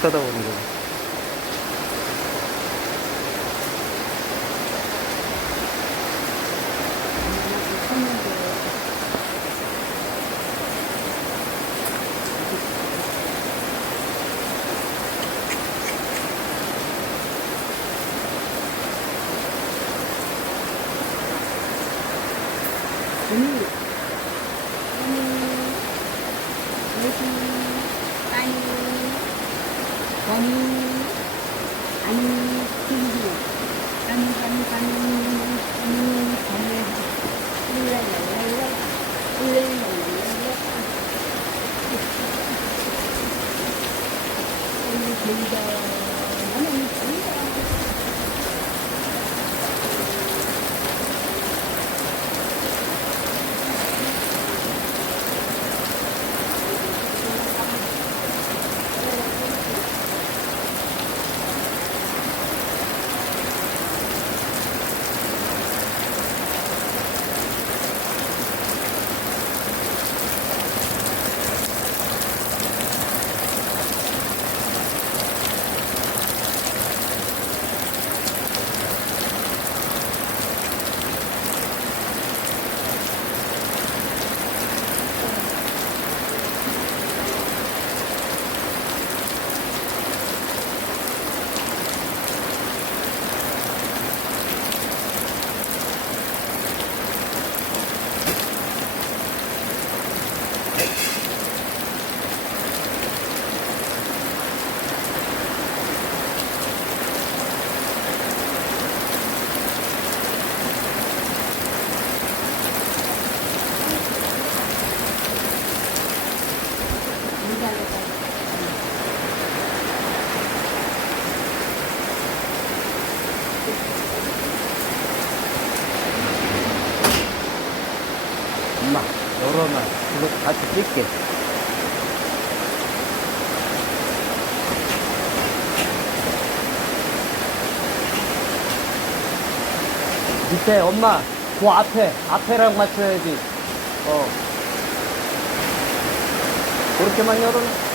쳐다보는 거. 언니, 보이다. 나는 보이다. 엄마, 열어놔. 이거 같이 찍게. 밑에 엄마, 그 앞에, 앞에랑 맞춰야지. 어. 그렇게만 열어놔.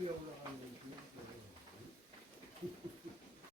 위에 올라가는 건 재밌어.